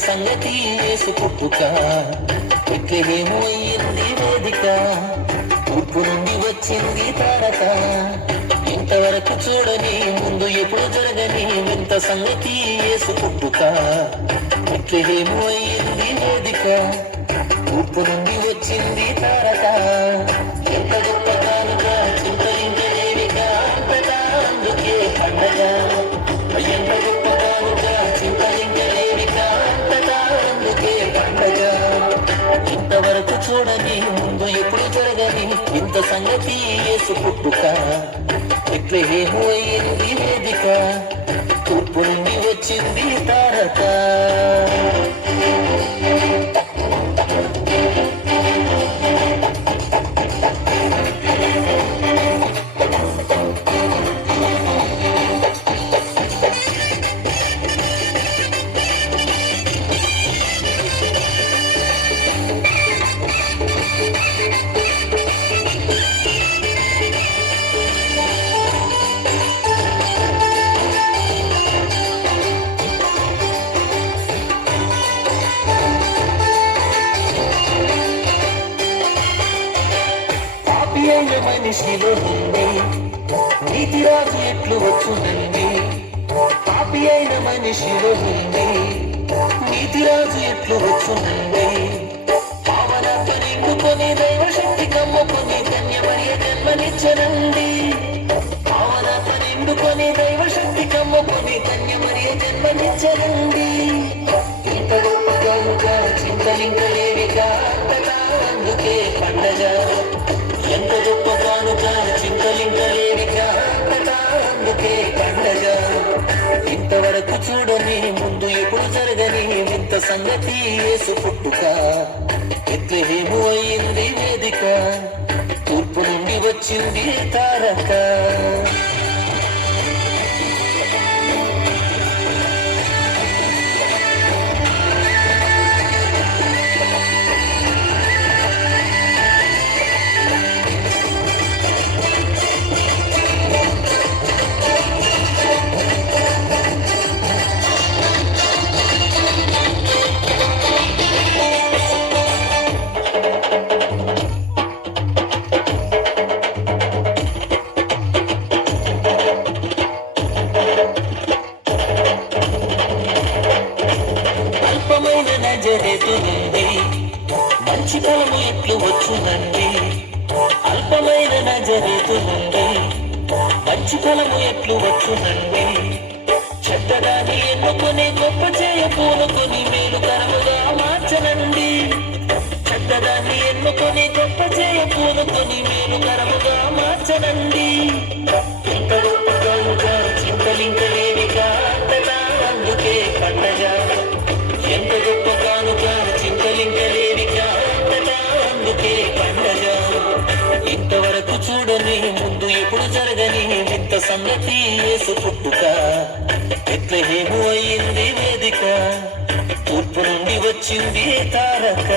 సంగతి యేసు పుట్టుక బెత్లెహేము అయ్యింది వేదిక తూర్పు నుండి వచ్చింది తారక ఇంతవరకు చూడని ముందు ఎప్పుడు జరగని వింత సంగతి యేసు పుట్టుక బెత్లెహేము అయ్యింది వేదిక తూర్పు నుండి వచ్చింది తారక ఎంత గొప్ప కానుక చింతలించలేవిక అంతటా అందుకే పండగ ఎంత గొప్ప కానుక చింతలించలేవిక అంతటా అందుకే పండగ ఇంతవరకు చూడని ముందు ఎప్పుడు జరగని ఇంత సంగతి యేసు పుట్టుక బెత్లెహేము అయ్యింది వేదిక తూర్పు నుండి వచ్చింది తారక మనిషిలో ఉంది నీతి రాజు ఎట్లు వచ్చునండి పాపి అయిన మనిషిలో ఉంది నీతి రాజు ఎట్లు వచ్చునండి పావనత నిండుకొని దైవశక్తి కమ్ముకొని ధన్యమయ్య జన్మనిచ్చనండి పావనత నిండుకొని దైవశక్తి కమ్ముకొని ధన్యమయ్య జన్మనిచ్చనండి ఇంత గొప్ప కనుక చింతలింకలేవిగా అంతటా అందుకే పండగ ఎంత గొప్ప కానుక చింతలింకలేవిక అంతటా అందుకే పండగ ఇంతవరకు చూడని ముందు ఎప్పుడు జరగని వింత సంగతి యేసు పుట్టుక బెత్లెహేము అయ్యింది వేదిక తూర్పు నుండి వచ్చింది తారక మంచి ఫలము ఎట్లు వచ్చునండి అల్పమైన నజరేతు నుండి మంచి ఫలము ఎట్లు వచ్చునండి చెడ్డదాన్ని ఎన్నుకొని గొప్ప చేయ పూనుకొని మేలుకరముగా మార్చనండి చెడ్డదాన్ని ఎన్నుకొని గొప్ప చేయ పూనుకొని మేలుకరముగా మార్చనండి ఇంత గొప్ప కనుక చింతలింకలేవిక అంతటా అందుకే పండగ ఎంత గొప్ప కానుక చింతలింకలేవిక అంతటా అందుకే పండగ ఇంతవరకు చూడని ముందు ఎప్పుడు జరగని వింత సంగతి యేసు పుట్టుక బెత్లెహేము అయ్యింది వేదిక తూర్పు నుండి వచ్చింది తారక